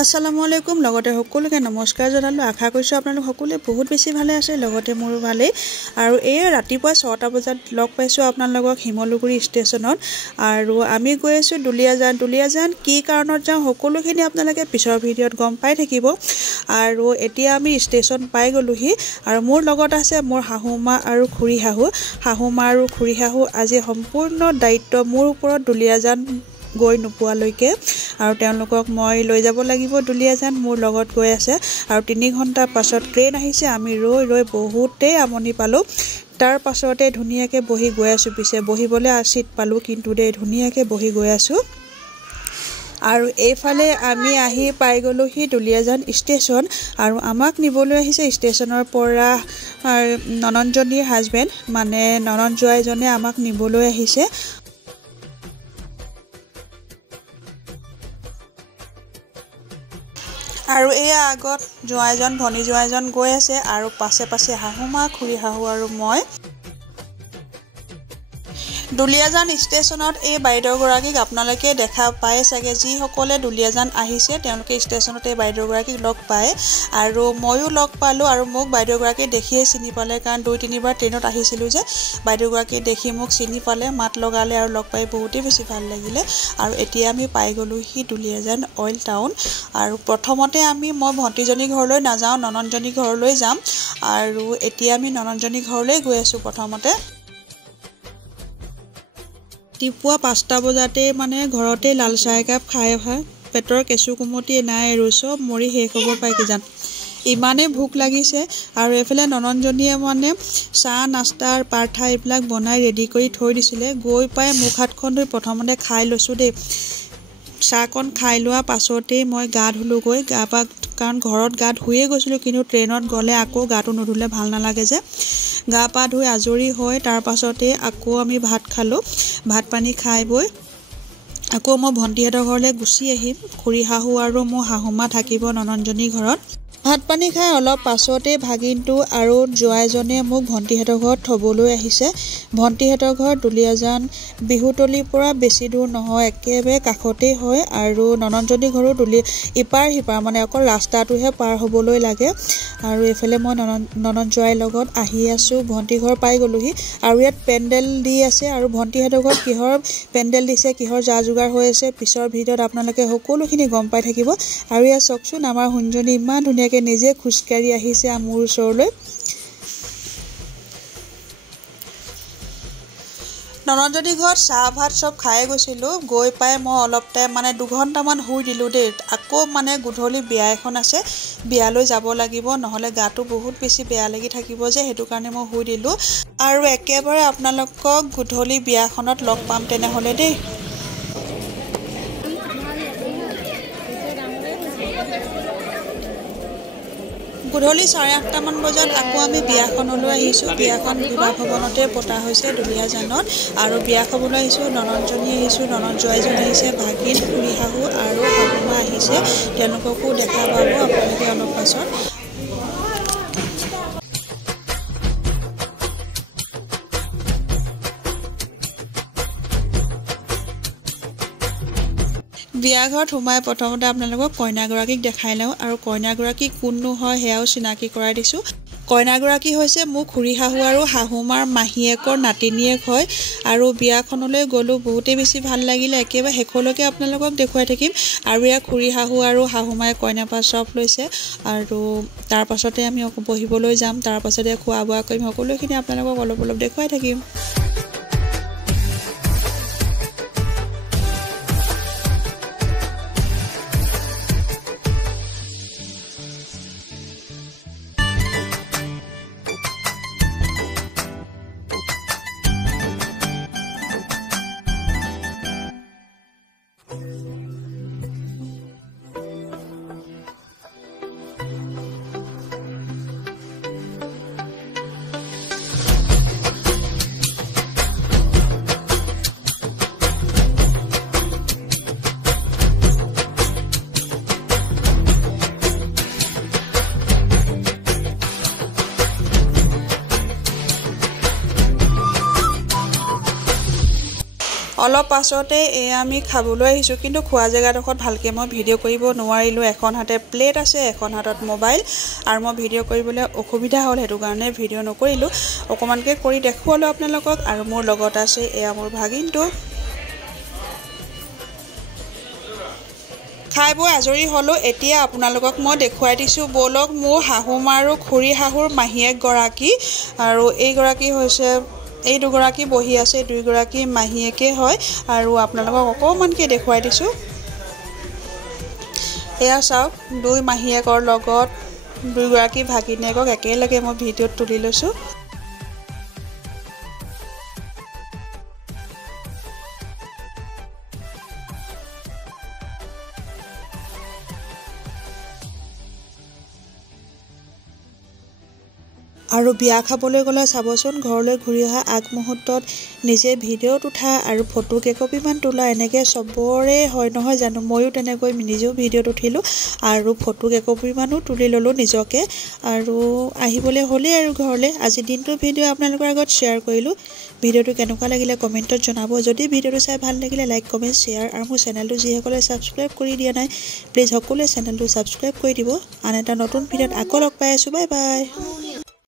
আসসালামু আলাইকুম লগতে সকলোকে নমস্কাৰ জনালো আশা কৰিছো আপোনালোক সকলোৱে বহুত বেছি ভালে আছে লগতে মোৰ ভালে আৰু এই ৰাতিপুৱা 6টা বজাত লগ পাইছো আপোনালোকক হিমলুগুৰি ষ্টেচনত আৰু আমি গৈ আছো দুলিয়াজান কি কাৰণত যাওঁ সকলোখিনি আপোনালোকে পিছৰ ভিডিঅ'ত গম পাই থাকিব আৰু এতিয়া আমি ষ্টেচন পাই গলোহি আৰু মোৰ লগত আছে মোৰ হাহুমা আৰু খুৰী শাহু আজি সম্পূৰ্ণ দায়িত্ব মোৰ ওপৰত দুলিয়াজান গৈ নোপোৱালৈকে আৰু তেওঁলোকক মই লৈ যাব লাগিব দুলিয়াজান মোৰ লগত গৈ আছে আৰু 3 ঘণ্টা পাছত ট্ৰেইন আহিছে আমি ৰৈ বহুতেই আমনি পালো তাৰ পাছতে ধুনিয়াকে বহি গৈ আছো পিছে বহিবলৈ সিট পালো কিন্তু দে ধুনিয়াকে বহি গৈ আছো আৰু এইফালে আমি আহি পাই গলোহি দুলিয়াজান ষ্টেচন আৰু আমাক নিবলৈ আহিছে ষ্টেচনৰ পৰা নননজনীৰ হাজবেণ্ড মানে ননন জয়জনে আমাক নিবলৈ আহিছে আৰু এই আগত জয়জন ভনী জয়জন গৈ আছে আৰু পাছে হাহুমা খুৰী শাহু আৰু মই দুলিয়াজান ষ্টেচনত এই বাইদেউ গৰাকীক আপোনালোকে দেখা পায় চাগে যি সকলে দুলিয়াজান আহিছে তেওঁলোকে ষ্টেচনত এই বাইদেউ গৰাকীক লগ পায় আৰু ময়ো লগ পালো আৰু মোক বাইদেউ গৰাকী দেখিয়ে চিনি পালে কাৰণ 2-3 বাৰ ট্ৰেইনত আহিছিলো যে বাইদেউ গৰাকী দেখি মোক চিনি পালে মাত লগালে আৰু লগ পাই বহুতেই বেছি ভাল লাগিলে আৰু এতিয়া আমি পাই গলো হি দুলিয়াজান অইল টাউন আৰু প্ৰথমতে মই ভণ্টিজনী ঘৰলৈ নাযাওঁ নননজনী ঘৰলৈ যাম আৰু এতিয়া আমি নননজনী ঘৰলৈ গৈ আছো প্ৰথমতে ৰাতিপুৱা 5টা বজাতে মানে ঘৰতে লাল চাহ একাপ খাই পেটৰ কেঁচু কুমতি নাই আৰু সব মৰি শেষ হ'ব পাই কি জান ইমানে ভোক লাগিছে আৰু এফালে নননজনীয়ে মানে চাহ নাস্তা পাৰঠা এইবিলাক বনাই ৰেডি কৰি থৈ দিছিলে গৈ পাই মুখ হাতখন ধুই প্ৰথমতে খাই লৈছো দেই চাহকণ খাই লোৱা পাছতে মই গা ধুলো গৈ কাৰণ ঘৰত গা ধুয়ে গৈছিলো কিন্তু ট্ৰেইনত গলে আকৌ গাটো নুধুলে ভাল নালাগে যে গা পা ধুই আজৰি হৈ তাৰ পাছতে আকৌ আমি ভাত খালো ভাত পানী খাই বৈ আকৌ মই ভণ্টিহঁতৰ ঘৰলৈ গুচি আহিম খুৰী শাহু আৰু মোৰ হাহুমা থাকিব নননজনী ঘৰত ভাত পানী খাই অলপ পাছতে ভাগিনটো আৰু জয়জনে মোক ভণ্টিহঁতৰ ঘৰত থবলৈ আহিছে ভণ্টিহঁতৰ ঘৰ দুলিয়াজান বিহুতলিৰ পৰা বেছি দূৰ নহয় একেবাৰে কাষতেই হয় আৰু নননজনী ঘৰো ইপাৰ সিপাৰ মানে অকল ৰাস্তাটোহে পাৰ হ'বলৈ লাগে আৰু এফালে মই ননন জয়ৰ লগত আহি আছো ভণ্টি ঘৰ পাই গলোহি আৰু ইয়াত পেণ্ডেল দি আছে আৰু ভণ্টিহঁতৰ ঘৰত কিহৰ পেণ্ডেল দিছে কিহৰ যা যোগাৰ হৈ আছে পিছৰ ভিডিঅ'ত আপোনালোকে সকলোখিনি গম পাই থাকিব আৰু ইয়াত চাওকচোন আমাৰ হুঞ্জনী ইমান ধুনীয়াকৈ নিজে খুচকাৰি আহিছে মোৰ ওচৰলৈ নননজনী ঘৰত চাহ ভাত সব খাই গৈছিলো গৈ পাই মই অলপ টাইম মানে 2 ঘণ্টামান শুই দিলো দেই আকৌ মানে গধূলি বিয়া এখন আছে বিয়ালৈ যাব লাগিব নহলে গাটো বহুত বেছি বেয়া লাগি থাকিব যে হেতু কাৰণে মই শুই দিলো আৰু একেবাৰে আপোনালোকক গধূলি বিয়াখনত লগ পাম তেনেহলে দেই গধূলি 8:30 মান বজাত আকৌ আমি বিয়াখনলৈ আহিছো বিয়াখন বিবাহ ভৱনতে পতা হৈছে দুলিয়াজানত আৰু বিয়া খাবলৈ আহিছো নননজনী আহিছো ননন জয়জন আহিছে ভাগিন খুৰী শাহু আৰু হাহুমা আহিছে তেওঁলোককো দেখা পাব আপোনালোকে অলপ পাছত বিয়া ঘৰত সোমাই প্ৰথমতে আপোনালোকক কইনাগৰাকীক দেখাই লওঁ আৰু কইনাগৰাকী কোননো হয় হেয়াও চিনাকি কৰাই দিছো কইনাগৰাকী হৈছে মোৰ খুৰী শাহু আৰু হাহুমাৰ মাহীয়েকৰ নাতিনীয়েক হয় আৰু বিয়াখনলৈ গলো বহুতেই বেছি ভাল লাগিলে একেবাৰে শেষলৈকে আপোনালোকক দেখুৱাই থাকিম আৰু ইয়া খুৰী শাহু আৰু হাহুমাই কইনা পাছ চব লৈছে আৰু তাৰ পাছতে আমি বহিবলৈ যাম তাৰ পাছতে খোৱা বোৱা কৰিম সকলোখিনি আপোনালোকক অলপ দেখুৱাই থাকিম অলপ পাছতে আমি খাবলৈ আহিছোঁ কিন্তু খোৱা জেগাডোখৰত ভালকৈ মই ভিডিঅ' কৰিব নোৱাৰিলোঁ এখন হাতে প্লেট আছে এখন হাতত মোবাইল আৰু মই ভিডিঅ' কৰিবলৈ অসুবিধা হ'ল সেইটো কাৰণে ভিডিঅ' নকৰিলোঁ অকণমানকৈ কৰি দেখুৱালোঁ আপোনালোকক আৰু মোৰ লগত আছে মোৰ ভাগিনটো খাই বৈ আজৰি হ'লোঁ এতিয়া আপোনালোকক মই দেখুৱাই দিছোঁ ব'লক মোৰ শাহুমা আৰু খুৰী শাহুৰ মাহীয়েকগৰাকী আৰু এইগৰাকী হৈছে এই দুগৰাকী বহি আছে দুইগৰাকী মাহীয়েকে হয় আৰু আপোনালোকক অকণমানকৈ দেখুৱাই দিছোঁ এয়া চাওক দুই মাহীয়েকৰ লগত দুইগৰাকী ভাগিনীয়েকক একেলগে মই ভিডিঅ'ত তুলি লৈছোঁ আৰু বিয়া খাবলৈ গ'লে চাবচোন ঘৰলৈ ঘূৰি অহা আগমুহূৰ্তত নিজে ভিডিঅ'ত উঠা আৰু ফটো কেইকপিমান তোলা এনেকৈ চবৰে হয় নহয় জানো ময়ো তেনেকৈ নিজেও ভিডিঅ'ত উঠিলোঁ আৰু ফটো কেইকপিমানো তুলি ল'লোঁ নিজকে আৰু আহিবলৈ হ'লেই আৰু ঘৰলৈ আজি দিনটো ভিডিঅ' আপোনালোকৰ আগত শ্বেয়াৰ কৰিলোঁ ভিডিঅ'টো কেনেকুৱা লাগিলে কমেণ্টত জনাব যদি ভিডিঅ'টো চাই ভাল লাগিলে লাইক কমেণ্ট শ্বেয়াৰ আৰু মোৰ চেনেলটো যিসকলে ছাবস্ক্ৰাইব কৰি দিয়া নাই প্লিজ সকলোৱে চেনেলটো ছাবস্ক্ৰাইব কৰি দিব আন এটা নতুন ভিডিঅ'ত আকৌ লগ পাই আছোঁ বাই বাই